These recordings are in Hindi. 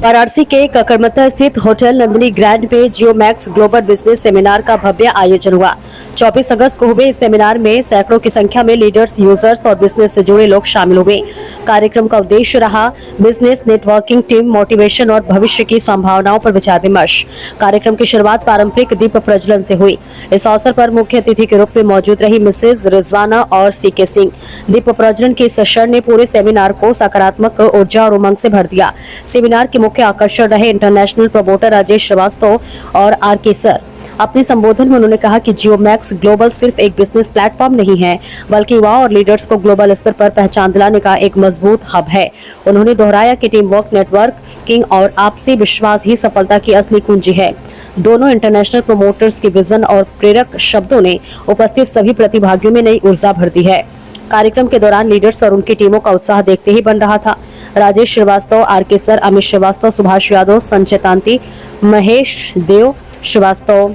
वाराणसी के ककड़मत्ता स्थित होटल नंदिनी ग्रैंड में जियो मैक्स ग्लोबल बिजनेस सेमिनार का भव्य आयोजन हुआ। 24 अगस्त को हुए इस सेमिनार में सैकड़ों की संख्या में लीडर्स, यूजर्स और बिजनेस से जुड़े लोग शामिल हुए। कार्यक्रम का उद्देश्य रहा बिजनेस नेटवर्किंग, टीम मोटिवेशन और भविष्य की संभावनाओं पर विचार विमर्श। कार्यक्रम की शुरुआत पारंपरिक दीप प्रज्वलन से हुई। इस अवसर पर मुख्य अतिथि के रूप में मौजूद रही मिसेज रिजवाना और सीके सिंह। दीप प्रज्वलन के इस क्षण ने पूरे सेमिनार को सकारात्मक ऊर्जा और उमंग से भर दिया। सेमिनार के मुख्य आकर्षण रहे इंटरनेशनल प्रमोटर राजेश श्रीवास्तव और आर.के. सर। अपने संबोधन में उन्होंने कहा कि जियो मैक्स ग्लोबल सिर्फ एक बिजनेस प्लेटफॉर्म नहीं है, बल्कि युवाओं और लीडर्स को ग्लोबल स्तर पर पहचान दिलाने का एक मजबूत हब है। उन्होंने दोहराया कि टीम वर्क, नेटवर्किंग और आपसी विश्वास ही सफलता की असली कुंजी है। दोनों इंटरनेशनल प्रमोटर्स के विजन और प्रेरक शब्दों ने उपस्थित सभी प्रतिभागियों में नई ऊर्जा भर दी है। कार्यक्रम के दौरान लीडर्स और उनकी टीमों का उत्साह देखते ही बन रहा था। राजेश श्रीवास्तव, आर.के. सर, अमित श्रीवास्तव, सुभाष यादव, संजय तांती, महेश देव श्रीवास्तव,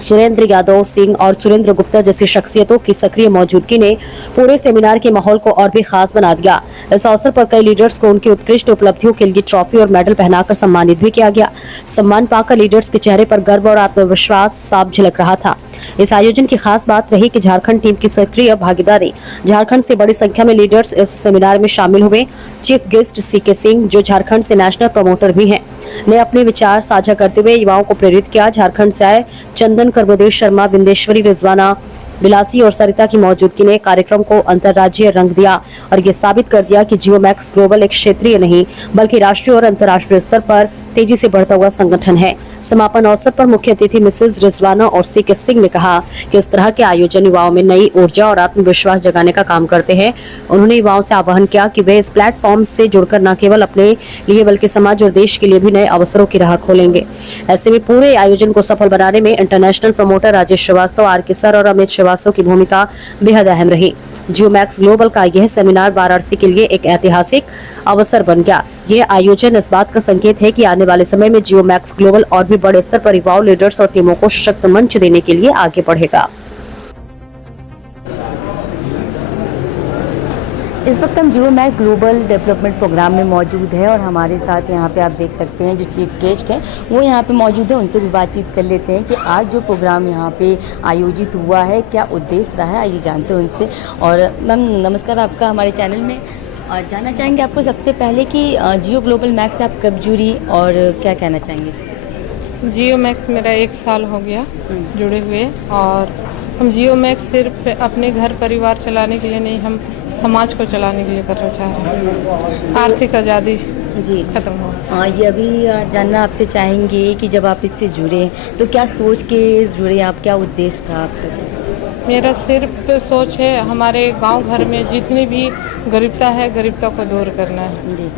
सुरेंद्र यादव सिंह और सुरेंद्र गुप्ता जैसी शख्सियतों की सक्रिय मौजूदगी ने पूरे सेमिनार के माहौल को और भी खास बना दिया। इस अवसर पर कई लीडर्स को उनकी उत्कृष्ट उपलब्धियों के लिए ट्रॉफी और मेडल पहनाकर सम्मानित भी किया गया। सम्मान पाकर लीडर्स के चेहरे पर गर्व और आत्मविश्वास साफ झलक रहा था। इस आयोजन की खास बात रही कि झारखंड टीम की सक्रिय भागीदारी। झारखंड से बड़ी संख्या में लीडर्स इस सेमिनार में शामिल हुए। चीफ गेस्ट सीके सिंह, जो झारखंड से नेशनल प्रमोटर भी हैं, ने अपने विचार साझा करते हुए युवाओं को प्रेरित किया। झारखंड से आए चंदन, कर्मदेव शर्मा, बिंदेश्वरी, रिजवाना, बिलासी और सरिता की मौजूदगी ने कार्यक्रम को अंतर्राज्यीय रंग दिया और ये साबित कर दिया कि जियो मैक्स ग्लोबल एक क्षेत्रीय नहीं बल्कि राष्ट्रीय और अंतर्राष्ट्रीय स्तर पर तेजी से बढ़ता हुआ संगठन है। समापन अवसर पर मुख्य अतिथि मिसेज रिजवाना और सीके सिंह ने कहा कि इस तरह के आयोजन युवाओं में नई ऊर्जा और आत्मविश्वास जगाने का काम करते हैं। उन्होंने युवाओं से आह्वान किया कि वे इस प्लेटफॉर्म से जुड़कर न केवल अपने लिए बल्कि समाज और देश के लिए भी नए अवसरों की राह खोलेंगे। ऐसे में पूरे आयोजन को सफल बनाने में international promoter Rajesh Srivastava, R K. Sir और अमित श्रीवास्तव की भूमिका बेहद अहम रही। जियो मैक्स ग्लोबल का यह सेमिनार वाराणसी के लिए एक ऐतिहासिक अवसर बन गया। यह आयोजन इस बात का संकेत है कि आने वाले समय में जियो मैक्स ग्लोबल और भी बड़े स्तर पर युवाओं, लीडर्स और टीमों को सशक्त मंच देने के लिए आगे बढ़ेगा। इस वक्त हम जियो मैक्स ग्लोबल डेवलपमेंट प्रोग्राम में मौजूद है और हमारे साथ यहाँ पे आप देख सकते हैं जो चीफ गेस्ट हैं वो यहाँ पे मौजूद है। उनसे भी बातचीत कर लेते हैं कि आज जो प्रोग्राम यहाँ पे आयोजित हुआ है, क्या उद्देश्य रहा है, आइए जानते हैं उनसे। और मैम नमस्कार, आपका हमारे चैनल में जानना चाहेंगे आपको सबसे पहले कि जियो ग्लोबल मैक्स से आप कब जुड़ी और क्या कहना चाहेंगे? जियो मैक्स मेरा 1 साल हो गया जुड़े हुए, और हम जियो मैक्स सिर्फ अपने घर परिवार चलाने के लिए नहीं, हम समाज को चलाने के लिए करना चाह रहे हैं। आर्थिक आज़ादी जी खत्म हो। ये अभी जानना आपसे चाहेंगे कि जब आप इससे जुड़े तो क्या सोच के जुड़े आप, क्या उद्देश्य था आपका? मेरा सिर्फ सोच है हमारे गांव घर में जितनी भी गरीबता है, गरीबता को दूर करना है। जी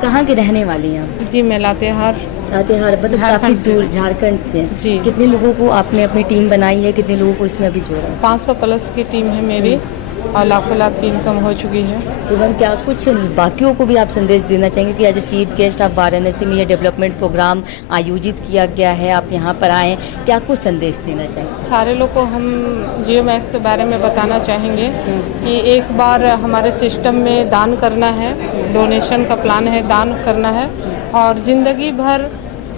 कहाँ के रहने वाली हैं आप? जी मैं लातेहार मतलब काफ़ी दूर झारखंड से जी। कितने लोगों को आपने अपनी टीम बनाई है, कितने लोगों को इसमें अभी जोड़ा? 500 प्लस की टीम है मेरी और लाखों लाख की इनकम हो चुकी है। एवं क्या कुछ बाकियों को भी आप संदेश देना चाहेंगे कि एज ए चीफ गेस्ट आप वाराणसी में यह डेवलपमेंट प्रोग्राम आयोजित किया गया है, आप यहाँ पर आए, क्या कुछ संदेश देना चाहेंगे? सारे लोग को हम जियो मैक्स के बारे में बताना चाहेंगे कि एक बार हमारे सिस्टम में दान करना है, डोनेशन का प्लान है, दान करना है और ज़िंदगी भर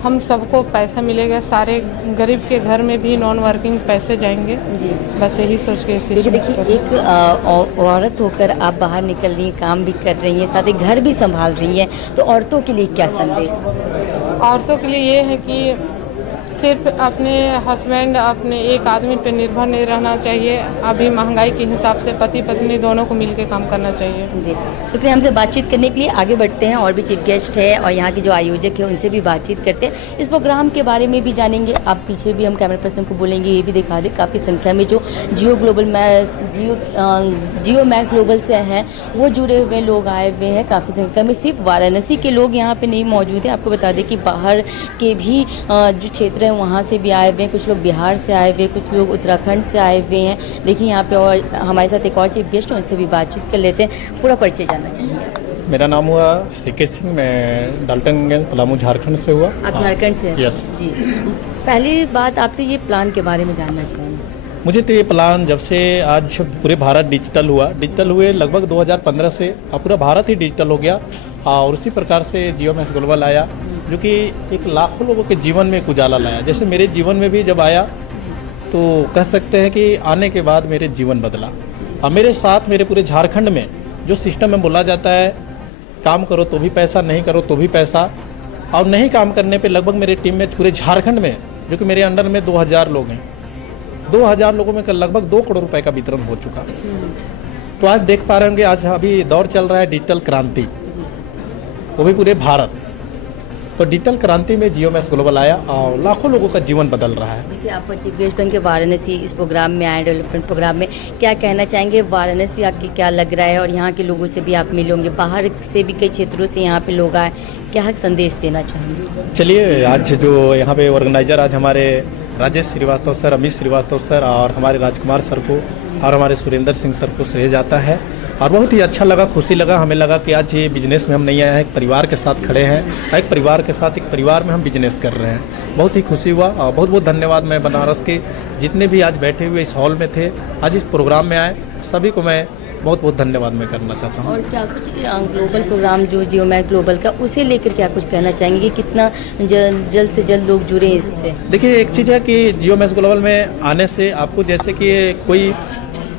हम सबको पैसा मिलेगा। सारे गरीब के घर में भी नॉन वर्किंग पैसे जाएंगे जी। बस यही सोच के देखिए एक औरत होकर आप बाहर निकल रही हैं, काम भी कर रही हैं, साथ ही घर भी संभाल रही हैं, तो औरतों के लिए क्या संदेश? औरतों के लिए ये है कि सिर्फ अपने हस्बैंड, अपने एक आदमी पर निर्भर नहीं रहना चाहिए। अभी महंगाई के हिसाब से पति पत्नी दोनों को मिलकर काम करना चाहिए। जी शुक्रिया। हमसे बातचीत करने के लिए आगे बढ़ते हैं, और भी चीफ गेस्ट है और यहाँ के जो आयोजक है उनसे भी बातचीत करते हैं, इस प्रोग्राम के बारे में भी जानेंगे। आप पीछे भी हम कैमरा पर्सन को बोलेंगे ये भी दिखा दें, काफ़ी संख्या में जो जियो मैक्स ग्लोबल से हैं वो जुड़े हुए लोग आए हुए हैं। काफ़ी संख्या में सिर्फ वाराणसी के लोग यहाँ पर नहीं मौजूद हैं, आपको बता दें कि बाहर के भी जो क्षेत्र हैं वहाँ से भी आए हुए हैं, कुछ लोग बिहार से आए हुए हैं, कुछ लोग उत्तराखंड से आए हुए हैं। देखिए यहाँ पे और हमारे साथ एक और चीफ गेस्ट है, उनसे भी बातचीत कर लेते हैं, पूरा परिचय जानना चाहिए। मेरा नाम हुआ सीके सिंह, मैं डाल्टनगंज पलामू झारखंड से हुआ। आप झारखंड से? यस जी। पहली बात आपसे ये प्लान के बारे में जानना चाहेंगे। मुझे तो ये प्लान जब से आज पूरे भारत डिजिटल हुए लगभग 2015 से पूरा भारत ही डिजिटल हो गया और उसी प्रकार से जियो मैक्स ग्लोबल आया जो कि एक लाखों लोगों के जीवन में एक उजाला लाया। जैसे मेरे जीवन में भी जब आया तो कह सकते हैं कि आने के बाद मेरे जीवन बदला। और मेरे साथ मेरे पूरे झारखंड में जो सिस्टम में बोला जाता है काम करो तो भी पैसा, नहीं करो तो भी पैसा, और नहीं काम करने पे लगभग मेरे टीम में पूरे झारखंड में जो कि मेरे अंडर में 2000 लोग हैं, 2000 लोगों में लगभग 2 करोड़ रुपए का वितरण हो चुका। तो आज देख पा रहे होंगे आज अभी दौर चल रहा है डिजिटल क्रांति, वो भी पूरे भारत। तो डिजिटल क्रांति में जियोमैक्स ग्लोबल आया और लाखों लोगों का जीवन बदल रहा है। देखिए, आप चीफ गेस्ट बन के वाराणसी इस प्रोग्राम में आए, डेवलपमेंट प्रोग्राम में, क्या कहना चाहेंगे? वाराणसी आपके क्या लग रहा है? और यहाँ के लोगों से भी आप मिले होंगे, बाहर से भी कई क्षेत्रों से यहाँ पे लोग आए, क्या संदेश देना चाहेंगे? चलिए, आज जो यहाँ पे ऑर्गेनाइजर आज हमारे राजेश श्रीवास्तव सर, अमित श्रीवास्तव सर और हमारे राजकुमार सर को और हमारे सुरेंद्र सिंह सर को श्रेय जाता है। और बहुत ही अच्छा लगा, खुशी लगा, हमें लगा कि आज ये बिजनेस में हम नहीं आए हैं, एक परिवार के साथ खड़े हैं, एक परिवार के साथ एक परिवार में हम बिजनेस कर रहे हैं। बहुत ही खुशी हुआ और बहुत बहुत धन्यवाद। मैं बनारस के जितने भी आज बैठे हुए इस हॉल में थे, आज इस प्रोग्राम में आए, सभी को मैं बहुत बहुत धन्यवाद मैं करना चाहता हूँ। और क्या कुछ ग्लोबल प्रोग्राम जो जियोमैक्स ग्लोबल का, उसे लेकर क्या कुछ कहना चाहेंगे कि कितना जल्द से जल्द लोग जुड़े इससे? देखिए, एक चीज़ है कि जियोमैक्स ग्लोबल में आने से आपको जैसे कि कोई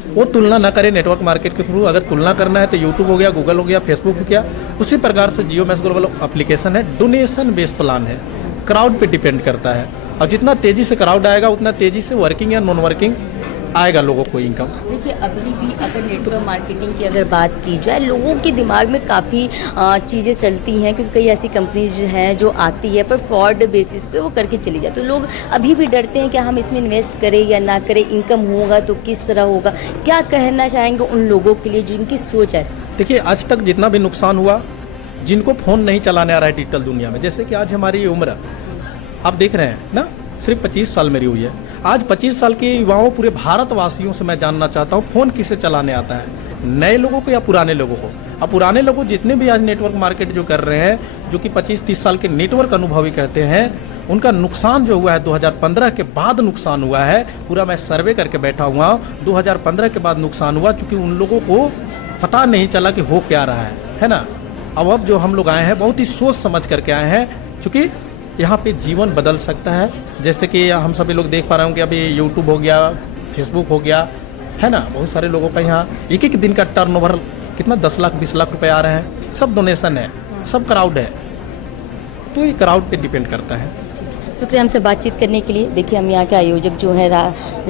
वो तुलना ना करे नेटवर्क मार्केट के थ्रू, अगर तुलना करना है तो यूट्यूब हो गया, गूगल हो गया, फेसबुक हो गया, उसी प्रकार से जियोमैक्स ग्लोबल एप्लीकेशन है, डोनेशन बेस्ड प्लान है, क्राउड पे डिपेंड करता है। और जितना तेजी से क्राउड आएगा उतना तेजी से वर्किंग या नॉन वर्किंग आएगा लोगों को इनकम। देखिए, अभी भी अगर नेटवर्क मार्केटिंग की अगर बात की जाए, लोगों के दिमाग में काफ़ी चीज़ें चलती हैं, क्योंकि कई ऐसी कंपनीज हैं जो आती है पर फ्रॉड बेसिस पे वो करके चली जाती है। तो लोग अभी भी डरते हैं कि हम इसमें इन्वेस्ट करें या ना करें, इनकम होगा तो किस तरह होगा। क्या कहना चाहेंगे उन लोगों के लिए जिनकी सोच है? देखिए, आज तक जितना भी नुकसान हुआ, जिनको फ़ोन नहीं चलाने आ रहा है डिजिटल दुनिया में, जैसे कि आज हमारी उम्र आप देख रहे हैं ना, सिर्फ 25 साल मेरी हुई है। आज 25 साल के युवाओं, पूरे भारतवासियों से मैं जानना चाहता हूँ फ़ोन किसे चलाने आता है, नए लोगों को या पुराने लोगों को? अब पुराने लोगों जितने भी आज नेटवर्क मार्केट जो कर रहे हैं, जो कि 25-30 साल के नेटवर्क अनुभवी कहते हैं, उनका नुकसान जो हुआ है 2015 के बाद नुकसान हुआ है। पूरा मैं सर्वे करके बैठा हुआ हूँ, 2015 के बाद नुकसान हुआ, चूँकि उन लोगों को पता नहीं चला कि हो क्या रहा है ना। अब जो हम लोग आए हैं बहुत ही सोच समझ करके आए हैं, चूँकि यहाँ पे जीवन बदल सकता है। जैसे कि हम सभी लोग देख पा रहे होंगे, अभी यूट्यूब हो गया, फेसबुक हो गया, है ना, बहुत सारे लोगों का यहाँ एक एक दिन का टर्नओवर कितना 10 लाख 20 लाख रुपए आ रहे हैं। सब डोनेशन है, सब क्राउड है, तो ये क्राउड पे डिपेंड करता है। शुक्रिया हमसे बातचीत करने के लिए। देखिए, हम यहाँ के आयोजक जो है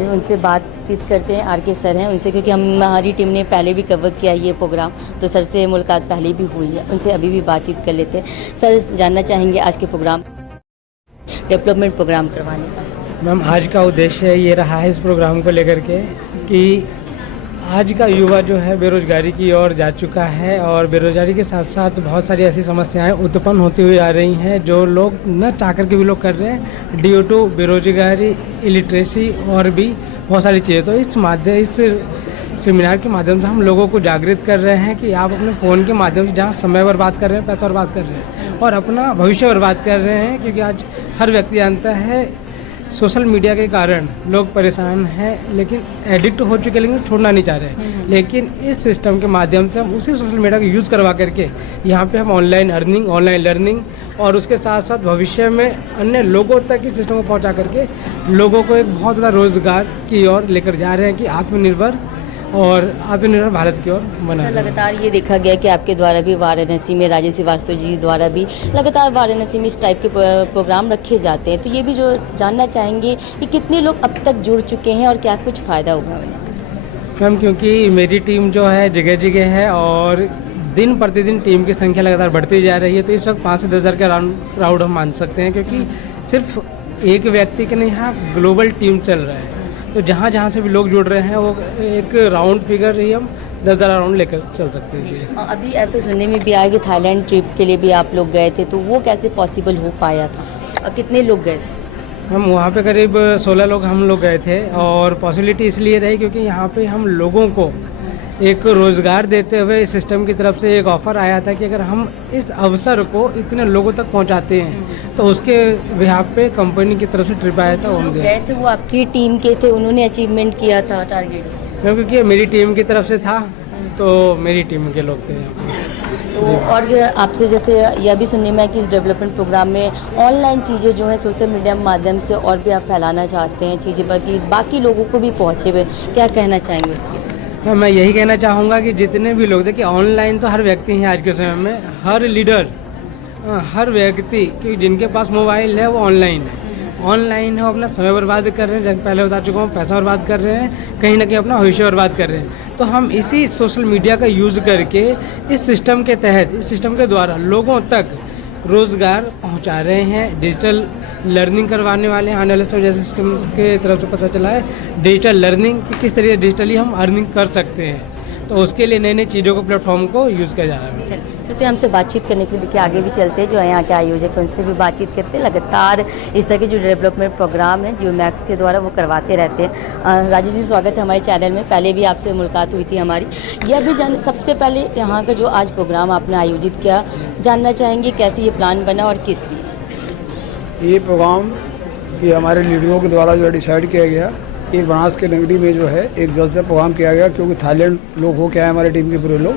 उनसे बातचीत करते हैं, आर के सर हैं उनसे, क्योंकि हमारी टीम ने पहले भी कवर किया ये प्रोग्राम, तो सर से मुलाकात पहले भी हुई है, उनसे अभी भी बातचीत कर लेते हैं। सर, जानना चाहेंगे आज के प्रोग्राम डेवलपमेंट प्रोग्राम करवाने का? मैम, आज का उद्देश्य ये रहा है इस प्रोग्राम को लेकर के कि आज का युवा जो है बेरोजगारी की ओर जा चुका है, और बेरोजगारी के साथ साथ बहुत सारी ऐसी समस्याएं उत्पन्न होती हुई आ रही हैं जो लोग न चाह कर के भी लोग कर रहे हैं, ड्यू टू बेरोजगारी, इलिटरेसी और भी बहुत सारी चीज़ें। तो इस सेमिनार के माध्यम से हम लोगों को जागृत कर रहे हैं कि आप अपने फ़ोन के माध्यम से जहाँ समय बर्बाद कर रहे हैं, पैसा बर्बाद कर रहे हैं और अपना भविष्य बर्बाद कर रहे हैं, क्योंकि आज हर व्यक्ति जानता है सोशल मीडिया के कारण लोग परेशान हैं, लेकिन एडिक्ट हो चुके हैं, लेकिन छोड़ना नहीं चाह रहे। लेकिन इस सिस्टम के माध्यम से हम उसी सोशल मीडिया का यूज़ करवा करके यहाँ पे हम ऑनलाइन अर्निंग, ऑनलाइन लर्निंग और उसके साथ साथ भविष्य में अन्य लोगों तक इस सिस्टम को पहुँचा करके लोगों को एक बहुत बड़ा रोजगार की ओर लेकर जा रहे हैं कि आत्मनिर्भर भारत की ओर बना। लगातार ये देखा गया कि आपके द्वारा भी वाराणसी में, राजेश श्रीवास्तव जी द्वारा भी लगातार वाराणसी में इस टाइप के प्रोग्राम रखे जाते हैं, तो ये भी जो जानना चाहेंगे कि कितने लोग अब तक जुड़ चुके हैं और क्या कुछ फ़ायदा हुआ उन्हें? मैम, क्योंकि मेरी टीम जो है जगह जगह है और दिन प्रतिदिन टीम की संख्या लगातार बढ़ती जा रही है, तो इस वक्त 5 से 10 हज़ार का क्राउड हम मान सकते हैं, क्योंकि सिर्फ एक व्यक्ति के नहीं, यहाँ ग्लोबल टीम चल रहा है। तो जहाँ जहाँ से भी लोग जुड़ रहे हैं वो एक राउंड फिगर ही हम 10,000 राउंड लेकर चल सकते हैं। अभी ऐसे सुनने में भी आया कि थाईलैंड ट्रिप के लिए भी आप लोग गए थे, तो वो कैसे पॉसिबल हो पाया था और कितने लोग गए थे? हम वहाँ पे करीब 16 लोग हम लोग गए थे, और पॉसिबिलिटी इसलिए रही क्योंकि यहाँ पे हम लोगों को एक रोज़गार देते हुए इस सिस्टम की तरफ से एक ऑफ़र आया था कि अगर हम इस अवसर को इतने लोगों तक पहुँचाते हैं तो उसके बिहाफ पे कंपनी की तरफ से ट्रिप आया था। हम गए थे, वो आपकी टीम के थे, उन्होंने अचीवमेंट किया था टारगेट? क्योंकि मेरी टीम की तरफ से था, तो मेरी टीम के लोग थे। तो और ये आपसे जैसे यह भी सुनने में है कि इस डेवलपमेंट प्रोग्राम में ऑनलाइन चीज़ें जो हैं सोशल मीडिया के माध्यम से और भी आप फैलाना चाहते हैं चीज़ें, बाकी लोगों को भी पहुँचे हुए, क्या कहना चाहेंगे उसके? हाँ, मैं यही कहना चाहूँगा कि जितने भी लोग देखिए, ऑनलाइन तो हर व्यक्ति है आज के समय में, हर लीडर, हर व्यक्ति, क्योंकि जिनके पास मोबाइल है वो ऑनलाइन है, वो अपना समय बर्बाद कर रहे हैं, जैसे पहले बता चुका हूँ, पैसा बर्बाद कर रहे हैं, कहीं ना कहीं अपना भविष्य बर्बाद कर रहे हैं। तो हम इसी सोशल मीडिया का यूज़ करके इस सिस्टम के तहत, इस सिस्टम के द्वारा लोगों तक रोज़गार पहुंचा रहे हैं, डिजिटल लर्निंग करवाने वाले हैं आने वाले समय, जैसे स्कीम के तरफ से पता चला है डिजिटल लर्निंग कि किस तरीके से डिजिटली हम अर्निंग कर सकते हैं, तो उसके लिए नई नई चीज़ों को, प्लेटफॉर्म को यूज़ किया जा रहा है। चलिए हमसे बातचीत करने के लिए देखिए आगे भी चलते हैं, जो यहाँ के आयोजक हैं उनसे भी बातचीत करते हैं। लगातार इस तरह के जो डेवलपमेंट प्रोग्राम है जियो मैक्स के द्वारा वो करवाते रहते हैं। राजेश जी, स्वागत है हमारे चैनल में। पहले भी आपसे मुलाकात हुई थी हमारी, यह भी जान, सबसे पहले यहाँ का जो आज प्रोग्राम आपने आयोजित किया, जानना चाहेंगे कैसे ये प्लान बना और किस लिए? ये प्रोग्राम ये हमारे लीडरों के द्वारा जो डिसाइड किया गया, एक बनास के नगरी में जो है एक जल्द से प्रोग्राम किया गया, क्योंकि थाईलैंड लोग हो के आए हमारे टीम के पूरे लोग,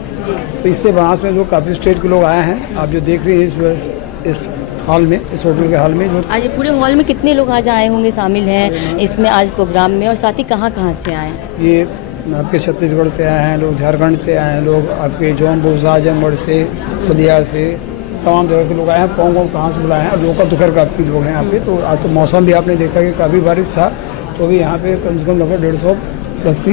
तो इसलिए बनास में जो काफ़ी स्टेट के लोग आए हैं, आप जो देख रहे हैं इस हॉल में, इस होटल के हॉल में जो आज पूरे हॉल में कितने लोग आज आए होंगे, शामिल हैं इसमें आज प्रोग्राम में, और साथ ही कहाँ से आए हैं? ये आपके छत्तीसगढ़ से आए हैं लोग, झारखंड से आए हैं लोग, आपके जौनपुर, आजमगढ़ से, बलिया से, तमाम जगह के लोग आए हैं, पोंग कहाँ से बुलाए हैं, और लोकल तो खैर काफ़ी लोग हैं यहाँ पे। तो आज तो मौसम भी आपने देखा कि काफ़ी बारिश था, तो भी यहाँ पे कम से कम लगभग 150 प्लस की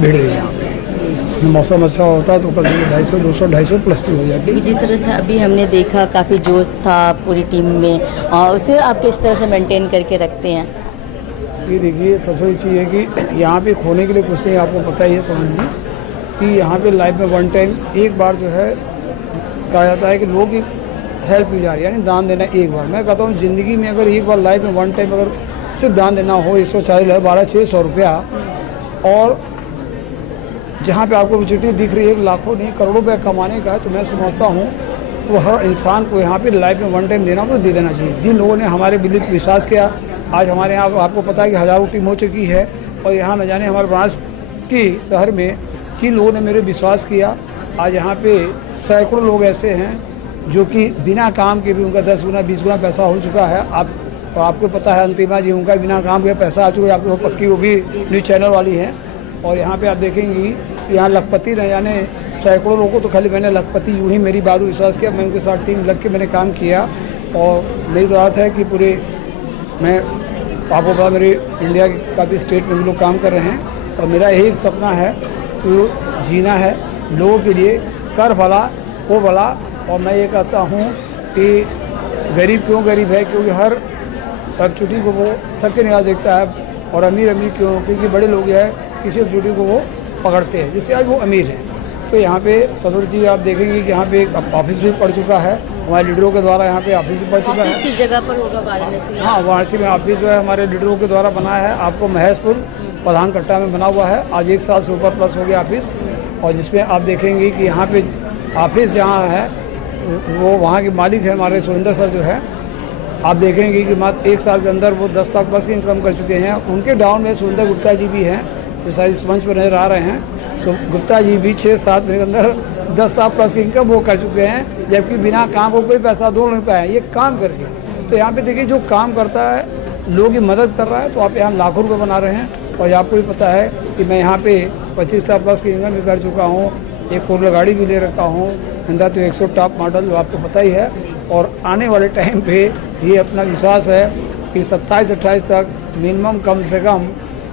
भीड़ रही है यहाँ पे। मौसम अच्छा होता तो कम से कम 250 प्लस की हो जाती। क्योंकि जिस तरह से अभी हमने देखा काफ़ी जोश था पूरी टीम में, और उसे आप किस तरह से मेंटेन करके रखते हैं? ये देखिए, सबसे बड़ी चीज़ है कि यहाँ पे खोने के लिए कुछ नहीं, आपको पता ही है सोनम जी कि यहाँ पे लाइफ में वन टाइम एक बार जो है कहा जाता है कि लोगों की हेल्प की जा रही है, यानी दान देना एक बार। मैं कहता हूँ ज़िंदगी में अगर एक बार लाइफ में वन टाइम अगर सिर्फ दान देना हो, 140 1200 रुपया, और जहाँ पे आपको अपॉर्चुनिटी दिख रही है लाखों नहीं करोड़ों रुपया कमाने का, तो मैं समझता हूँ तो हर इंसान को यहाँ पे लाइफ में वन टाइम देना तो दे देना चाहिए। जिन लोगों ने हमारे बिलीफ विश्वास किया, आज हमारे यहाँ आपको पता है कि हज़ारों टीम हो चुकी है, और यहाँ न जाने हमारे बनारस की शहर में जिन लोगों ने मेरे विश्वास किया, आज यहाँ पे सैकड़ों लोग ऐसे हैं जो कि बिना काम के भी उनका 10 गुना 20 गुना पैसा हो चुका है। और आपको पता है अंतिमा जी, उनका बिना काम के पैसा आ चुका है, आपको पक्की वो भी न्यूज़ चैनल वाली हैं। और यहाँ पे आप देखेंगी यहाँ लखपति न जाने सैकड़ों लोगों को, तो खाली मैंने लखपति यूँ ही मेरी बात विश्वास किया, मैं उनके साथ टीम लग के मैंने काम किया। और मेरी बात है कि पूरे मैं आपको पता मेरे इंडिया के काफ़ी स्टेट में भी लोग काम कर रहे हैं, और मेरा यही एक सपना है तो जीना है लोगों के लिए, कर भला हो भला। और मैं ये कहता हूँ कि गरीब क्यों गरीब है, क्योंकि हर अपॉर्चुनिटी को वो सबके निगाह देखता है, और अमीर क्यों, क्योंकि बड़े लोग हैं किसी अपॉर्चुनिटी को वो पकड़ते हैं, जिससे आज वो अमीर हैं। तो यहाँ पे सदर जी आप देखेंगे कि यहाँ पे एक ऑफिस भी पड़ चुका है, हमारे लीडरों के द्वारा यहाँ पे ऑफिस भी पड़ चुका है। किस जगह पर होगा वाराणसी में? हाँ, वाराणसी में ऑफिस जो है हमारे लीडरों के द्वारा बनाया है, आपको महेशपुर प्रधान कट्टा में बना हुआ है। आज 1 साल से ऊपर प्लस हो गया ऑफिस, और जिसमें आप देखेंगे कि यहाँ पे ऑफिस जहाँ है वो वहाँ के मालिक है हमारे सुरेंद्र सर जो है, आप देखेंगे कि मात्र 1 साल के अंदर वो 10 लाख प्लस की इनकम कर चुके हैं। उनके डाउन में सुरेंद्र गुप्ता जी भी हैं जो शायद इस मंच पर नजर आ रहे हैं। तो गुप्ता जी भी 6-7 महीने के अंदर 10 लाख प्लस की इनकम वो कर चुके हैं, जबकि बिना काम को कोई पैसा दो नहीं पाया, ये काम करके। तो यहाँ पे देखिए जो काम करता है लोगों की मदद कर रहा है, तो आप यहाँ लाखों रुपये बना रहे हैं। और आपको भी पता है कि मैं यहाँ पे 25 लाख प्लस की इनकम भी कर चुका हूँ, एक 4 गाड़ी भी ले रखा हूँ, हिंदा तो 100 टॉप मॉडल जो आपको पता ही है। और आने वाले टाइम पे ये अपना विश्वास है कि 27-28 तक मिनिमम कम से कम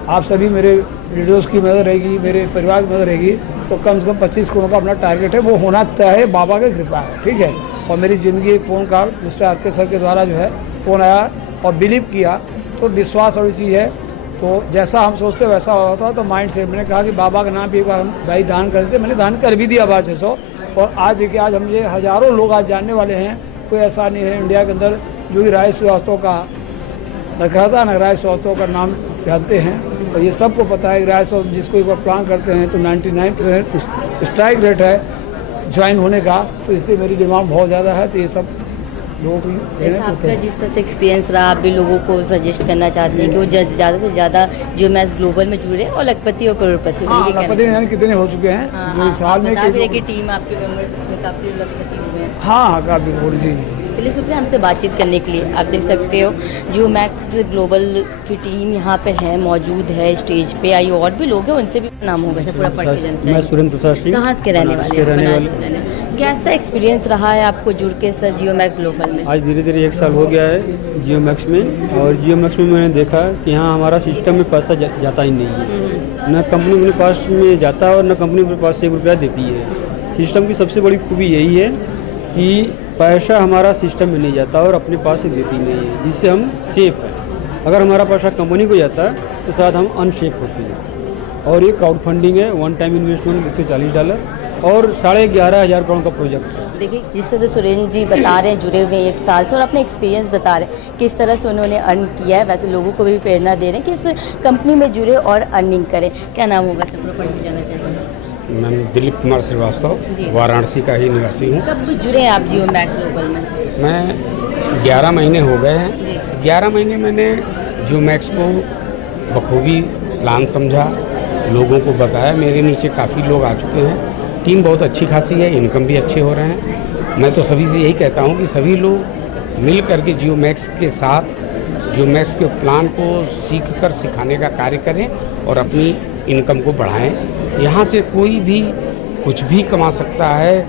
आप सभी मेरे लीडर्स की मदद रहेगी, मेरे परिवार की मदद रहेगी, तो कम से कम 25 करोड़ का अपना टारगेट है, वो होना तय है, बाबा की कृपा है, ठीक है। और मेरी ज़िंदगी एक फ़ोन कॉल मिस्टर आर के सर के द्वारा जो है फ़ोन आया और बिलीव किया, तो विश्वास वाली चीज़ है। तो जैसा हम सोचते वैसा होता, तो माइंड से मैंने कहा कि बाबा का नाम भी एक बार हम भाई दान कर देते, मैंने दान कर भी दिया 1200। और आज देखिए आज हम ये हज़ारों लोग आज जानने वाले हैं, कोई ऐसा नहीं है इंडिया के अंदर जो कि राय श्रीवास्तव का रखा था, नगराज श्रीवास्तव का नाम जानते हैं। तो ये सबको पता है कि राय श्रीवास्तव जिसको एक बार प्लान करते हैं तो 99% स्ट्राइक रेट है ज्वाइन होने का, तो इसलिए मेरी डिमांड बहुत ज़्यादा है। तो ये सब लोगों को जैसे देने आपका होते हैं। जिस तरह से एक्सपीरियंस रहा, आप भी लोगों को सजेस्ट करना चाहते हैं कि वो ज़्यादा से ज़्यादा जियो मैक्स ग्लोबल में जुड़े और लखपति और करोड़पति हाँ, ये कहना लखपति में कितने हो चुके हैं हाँ, पूरे साल में बता भी रहे कई कि टीम आपके मेंबर्स उसमें काफ़ी लखपति हुए हैं। हाँ हाँ काफी बिल्कुल जी जी। चलिए शुक्रिया हमसे बातचीत करने के लिए। आप देख सकते हो जियो मैक्स ग्लोबल की टीम यहाँ पे है, मौजूद है, स्टेज पे आई और भी लोग हैं, उनसे भी नाम होगा था पूरा परिचय जानना मैं चाहिए। सुरेंद्र प्रसाद सिंह कहाँ के रहने बनारस वाले के हैं? रहने बनारस वाले। के रहने वाले। कैसा एक्सपीरियंस रहा है आपको जुड़ के सर जियो मैक्स ग्लोबल में? आज धीरे धीरे 1 साल हो गया है जियो मैक्स में, और जियो मैक्स में मैंने देखा कि यहाँ हमारा सिस्टम में पैसा जाता ही नहीं है। न कंपनी मेरे पास में जाता है और न कंपनी मेरे पास 1 रुपया देती है। सिस्टम की सबसे बड़ी खूबी यही है कि पैसा हमारा सिस्टम में नहीं जाता और अपने पास से देती नहीं है, जिससे हम सेफ हैं। अगर हमारा पैसा कंपनी को जाता है तो शायद हम अनसेफ होते हैं। और ये क्राउड फंडिंग है, वन टाइम इन्वेस्टमेंट $140 और 11,500 करोड़ का प्रोजेक्ट है। देखिए जिस तरह से सुरेंद्र जी बता रहे हैं जुड़े हुए हैं 1 साल से और अपने एक्सपीरियंस बता रहे हैं किस तरह से उन्होंने अर्न किया है, वैसे लोगों को भी प्रेरणा दे रहे हैं कि इस कंपनी में जुड़े और अर्निंग करें। क्या नाम होगा सब परिचय जानना चाहेंगे? मैं दिलीप कुमार श्रीवास्तव जी। वाराणसी का ही निवासी हूँ। कब जुड़े हैं आप जियो मैक्स ग्लोबल में? मैं 11 महीने हो गए हैं। जी। 11 महीने मैंने जियो मैक्स को बखूबी प्लान समझा, लोगों को बताया। मेरे नीचे काफ़ी लोग आ चुके हैं, टीम बहुत अच्छी खासी है, इनकम भी अच्छे हो रहे हैं। मैं तो सभी से यही कहता हूँ कि सभी लोग मिल करके जियो मैक्स के साथ जियो मैक्स के प्लान को सीख कर सिखाने का कार्य करें और अपनी इनकम को बढ़ाएं। यहाँ से कोई भी कुछ भी कमा सकता है,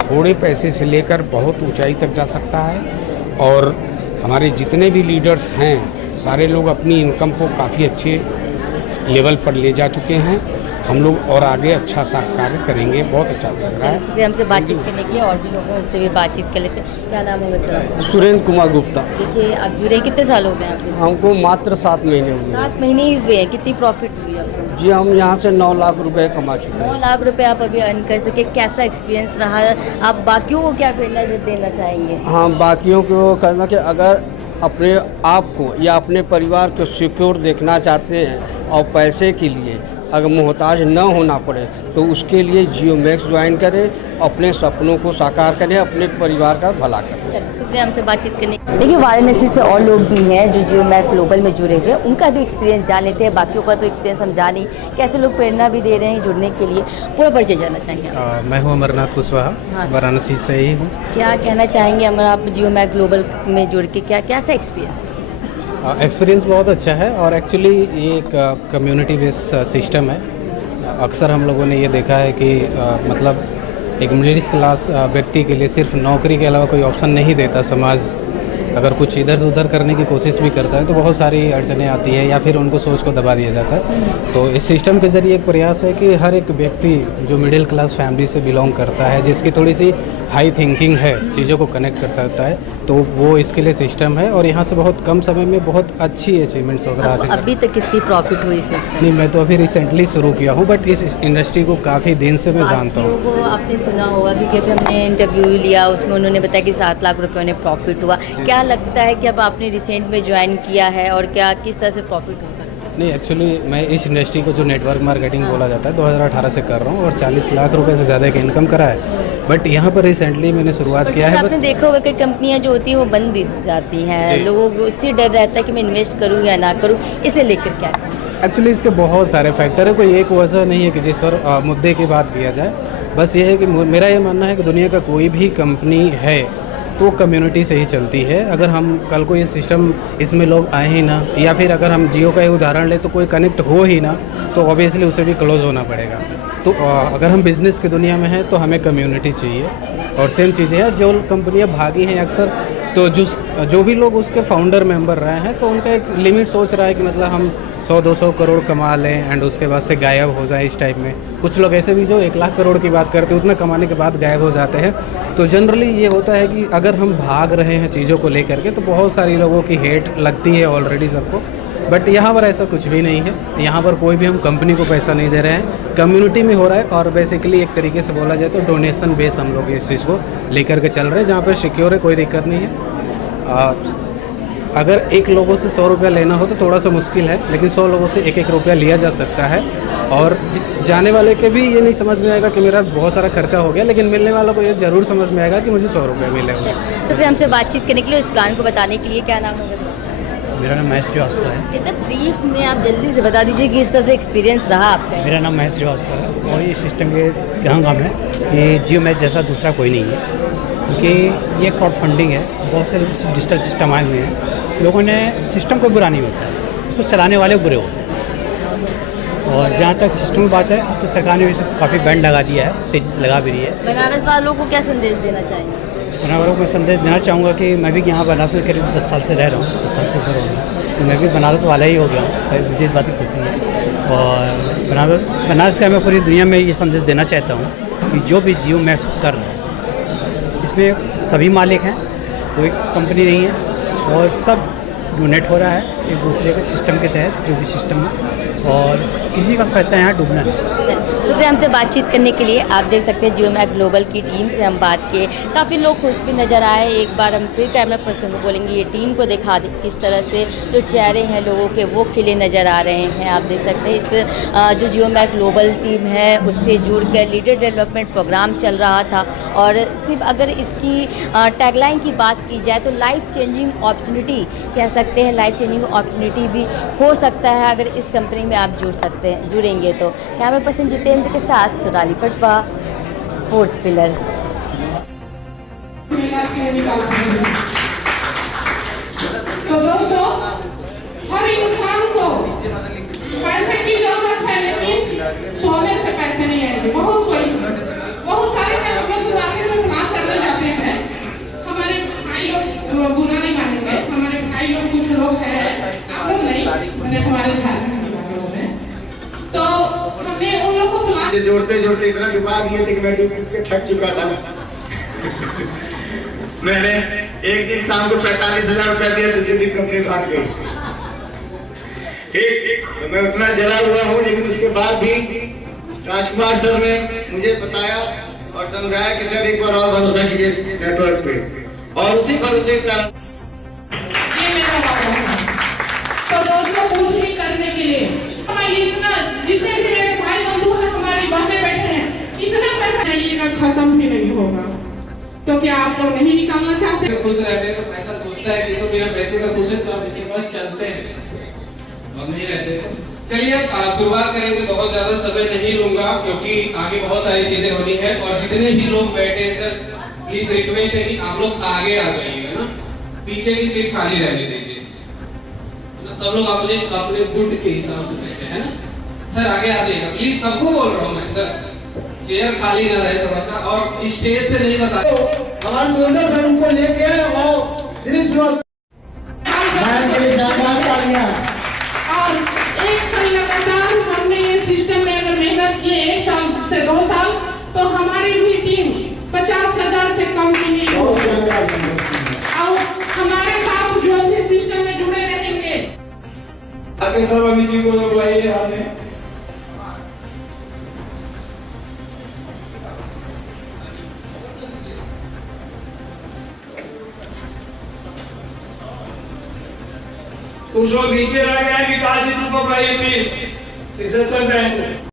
थोड़े पैसे से लेकर बहुत ऊंचाई तक जा सकता है। और हमारे जितने भी लीडर्स हैं सारे लोग अपनी इनकम को काफ़ी अच्छे लेवल पर ले जा चुके हैं। हम लोग और आगे अच्छा सा कार्य करेंगे, बहुत अच्छा लग रहा चलिए है। शुक्रिया हमसे बातचीत करने के लिए और भी लोगों से भी बातचीत कर लेते हैं। क्या नाम होगा सर आपका? सुरेंद्र कुमार गुप्ता। देखिए आप जुड़े हैं, कितने साल हो गए आपके? हमको मात्र 7 महीने हुए। 7 महीने ही हुए हैं। कितनी प्रॉफिट हुई आपको? जी हम यहाँ से 9 लाख रुपए कमा चुके 9 हैं। लाख रुपए आप अभी अर्न कर सके, कैसा एक्सपीरियंस रहा है? आप बाकियों को क्या प्रेरणा देना चाहेंगे? हाँ, बाकियों को कहना कि अगर अपने आप को या अपने परिवार को सिक्योर देखना चाहते हैं और पैसे के लिए अगर मोहताज न होना पड़े तो उसके लिए जियो मैक्स ज्वाइन करें, अपने सपनों को साकार करें, अपने परिवार का भला करें। चलिए शुक्रिया हमसे बातचीत करने के लिए। देखिए वाराणसी से और लोग भी हैं जो जियो मैक्स ग्लोबल में जुड़े हुए हैं, उनका भी एक्सपीरियंस जान लेते हैं। बाकियों का तो एक्सपीरियंस हम जान ही, कैसे लोग प्रेरणा भी दे रहे हैं जुड़ने के लिए, पूरा परिचय जानना चाहेंगे आप? मैं हूँ अमरनाथ कुशवाहा, हाँ। वाराणसी से ही हूँ। क्या कहना चाहेंगे अमर, आप जियो मैक्स ग्लोबल में जुड़ के क्या कैसा एक्सपीरियंस है? एक्सपीरियंस बहुत अच्छा है और एक्चुअली ये एक कम्युनिटी बेस्ड सिस्टम है। अक्सर हम लोगों ने ये देखा है कि मतलब एक मिडिल क्लास व्यक्ति के लिए सिर्फ नौकरी के अलावा कोई ऑप्शन नहीं देता समाज। अगर कुछ इधर उधर करने की कोशिश भी करता है तो बहुत सारी अड़चनें आती है या फिर उनको सोच को दबा दिया जाता है। तो इस सिस्टम के ज़रिए एक प्रयास है कि हर एक व्यक्ति जो मिडिल क्लास फैमिली से बिलोंग करता है, जिसकी थोड़ी सी हाई थिंकिंग है, चीज़ों को कनेक्ट कर सकता है, तो वो इसके लिए सिस्टम है। और यहाँ से बहुत कम समय में बहुत अच्छी अचीवमेंट्स वगैरह हासिल अभी तक कितनी प्रॉफिट हुई सिस्टम? नहीं, मैं तो अभी रिसेंटली शुरू किया हूँ, बट इस इंडस्ट्री को काफ़ी दिन से मैं जानता हूँ। को आपने सुना होगा क्योंकि अभी हमने इंटरव्यू लिया, उसमें उन्होंने बताया कि 7 लाख रुपए उन्हें प्रॉफिट हुआ। क्या लगता है कि अब आपने रिसेंट में ज्वाइन किया है और क्या किस तरह से प्रॉफिट हो सकता है? नहीं, एक्चुअली मैं इस इंडस्ट्री को जो नेटवर्क मार्केटिंग बोला जाता है 2018 से कर रहा हूँ और 40 लाख रुपए से ज़्यादा की इनकम करा है। बट यहाँ पर रिसेंटली मैंने शुरुआत किया है। आपने देखा होगा कि कंपनियां जो होती हैं वो बंद भी हो जाती हैं, लोगों को इससे डर रहता है कि मैं इन्वेस्ट करूँ या ना करूँ, इसे लेकर क्या करें? एक्चुअली इसके बहुत सारे फैक्टर है, कोई एक वजह नहीं है कि जिस पर मुद्दे की बात किया जाए। बस ये है कि मेरा ये मानना है कि दुनिया का कोई भी कंपनी है तो कम्युनिटी से ही चलती है। अगर हम कल को ये सिस्टम इसमें लोग आए ही ना, या फिर अगर हम जियो का ही उदाहरण ले तो कोई कनेक्ट हो ही ना, तो ऑब्वियसली उसे भी क्लोज होना पड़ेगा। तो अगर हम बिज़नेस की दुनिया में हैं तो हमें कम्युनिटी चाहिए। और सेम चीज़ें हैं, जो कंपनियां भागी हैं अक्सर, तो जो भी लोग उसके फाउंडर मेंबर रहे हैं तो उनका एक लिमिट सोच रहा है कि मतलब हम 100-200 करोड़ कमा लें एंड उसके बाद से गायब हो जाए, इस टाइप में। कुछ लोग ऐसे भी जो 1 लाख करोड़ की बात करते हैं, उतना कमाने के बाद गायब हो जाते हैं। तो जनरली ये होता है कि अगर हम भाग रहे हैं चीज़ों को लेकर के तो बहुत सारी लोगों की हेट लगती है ऑलरेडी सबको। बट यहाँ पर ऐसा कुछ भी नहीं है। यहाँ पर कोई भी हम कंपनी को पैसा नहीं दे रहे हैं, कम्युनिटी में हो रहा है। और बेसिकली एक तरीके से बोला जाए तो डोनेशन बेस हम लोग इस चीज़ को लेकर के चल रहे हैं, जहाँ पर सिक्योर है, कोई दिक्कत नहीं है। अगर एक लोगों से 100 रुपया लेना हो तो थोड़ा सा मुश्किल है, लेकिन 100 लोगों से 1-1 रुपया लिया जा सकता है। और जाने वाले के भी ये नहीं समझ में आएगा कि मेरा बहुत सारा खर्चा हो गया, लेकिन मिलने वालों को ये ज़रूर समझ में आएगा कि मुझे 100 रुपया मिले होंगे। सबसे हमसे बातचीत करने के लिए, इस प्लान को बताने के लिए, क्या नाम होगा? मेरा नाम महेश श्रीवास्तव है। इतना ब्रीफ में आप जल्दी से बता दीजिए कि इस तरह से एक्सपीरियंस रहा आपका। मेरा नाम महेश श्रीवास्तव है और ये सिस्टम के क्या काम है कि जियो मैक्स जैसा दूसरा कोई नहीं है, क्योंकि ये क्राउड फंडिंग है। बहुत से डिजिटल सिस्टम आए हुए हैं, लोगों ने सिस्टम को बुरा नहीं होता है, उसको चलाने वाले बुरे होते हैं। और जहाँ तक सिस्टम की बात है, अब तो सरकार ने इसे काफ़ी बैंड लगा दिया है, तेज़ी से लगा भी रही है। बनारस वालों को क्या संदेश देना चाहेंगे? बनारस वालों को संदेश देना चाहूँगा कि मैं भी यहाँ बनारस में करीब 10 साल से रह रहा हूँ, 10 साल से ऊपर हो गया, तो मैं भी बनारस वाला ही हो गया हूँ। मुझे इस बात की खुशी है। और बनारस का मैं पूरी दुनिया में ये संदेश देना चाहता हूँ कि जो भी जियो मैक्स कर रहे हैं, इसमें सभी मालिक हैं, कोई कंपनी नहीं है, और सब डोनेट हो रहा है एक दूसरे के सिस्टम के तहत, जो भी सिस्टम है, और किसी का पैसा यहाँ डूबना नहीं। तो फिर हमसे बातचीत करने के लिए आप देख सकते हैं जियो मैक्स ग्लोबल की टीम से हम बात किए, काफ़ी लोग खुश भी नज़र आए। एक बार हम फिर कैमरा पर्सन को बोलेंगे ये टीम को दिखा दे किस तरह से जो चेहरे हैं लोगों के वो खिले नज़र आ रहे हैं। आप देख सकते हैं इस जो जियो मैक्स ग्लोबल टीम है उससे जुड़कर लीडर डेवलपमेंट प्रोग्राम चल रहा था। और सिर्फ अगर इसकी टैगलाइन की बात की जाए तो लाइफ चेंजिंग अपॉर्चुनिटी कह सकते हैं, लाइफ चेंजिंग अपॉर्चुनिटी भी हो सकता है अगर इस कंपनी में आप जुड़ेंगे तो। कैमरा पर्सन जितेंद्र के साथ सोनाली पटवा, 4th पिलर। तो दोस्तों, हर इंसान को पैसे की जरूरत है, लेकिन सोने से पैसे नहीं आएंगे। बहुत सारे लोग मार्केट में प्लान करने जाते हैं। हमारे भाई लोग बुरा नहीं मानेंगे, हमारे भाई लोग कुछ लोग हैं, आप लोग नहीं, मैंने हमारे घर में तो हमने उन लोगों को प्लान जोड़ते इतना डुबा दिए थे कि मैं डूब के थक चुका था। मैंने एक दिन शाम को 45,000 रुपया दिया, दूसरे दिन कंपनी भाग गई। ठीक, तो मैं उतना जला हुआ हूँ, लेकिन उसके बाद भी राजकुमार सर ने मुझे बताया और समझाया कि सर एक बार और भरोसा कीजिए नेटवर्क पे, और उसी भरोसे का तो दोस्तों कुछ भी करने के लिए इतना, जितने भी मेरे भाई बंधु हैं, हमारी बहनें बैठे हैं, इतना पैसा चाहिएगा, खत्म भी नहीं होगा। तो क्या आप लोग नहीं निकालना चाहते? खुश रहते हैं तो पैसा सोचता है कि तो मेरा पैसे का खुश है तो आप इसके पास चलते हैं, और नहीं रहते। चलिए अब शुरुआत करेंगे। बहुत ज्यादा समय नहीं लूंगा क्योंकि आगे बहुत सारी चीजें होनी है। और जितने भी लोग बैठे हैं सर, प्लीज रिक्वेस्ट है कि आप लोग आगे आ जाइएगा ना, पीछे की सीट खाली रहने दीजिए। सब लोग अपने अपने गुड के हिसाब से बैठे हैं ना। सर आगे आ जाइएगा प्लीज, सबको बोल रहा हूँ मैं सर, चेयर खाली ना रहे थोड़ा सा। और स्टेज से नहीं बता हमारे मुंडा सर उनको लेके और एक साल लगातार हमने ये सिस्टम में अगर मेहनत की 1 साल से 2 साल, तो हमारी भी टीम 50,000 से कम की नहीं होगी। और हमारे साथ जो भी सिस्टम में जुड़े रहेंगे। आगे सब अभी जी को बुलाइए। हमें कुछ लोग नीचे रह गए हैं, विकास जी को बुलाइए प्लीज, रिसेप्शन बैंक।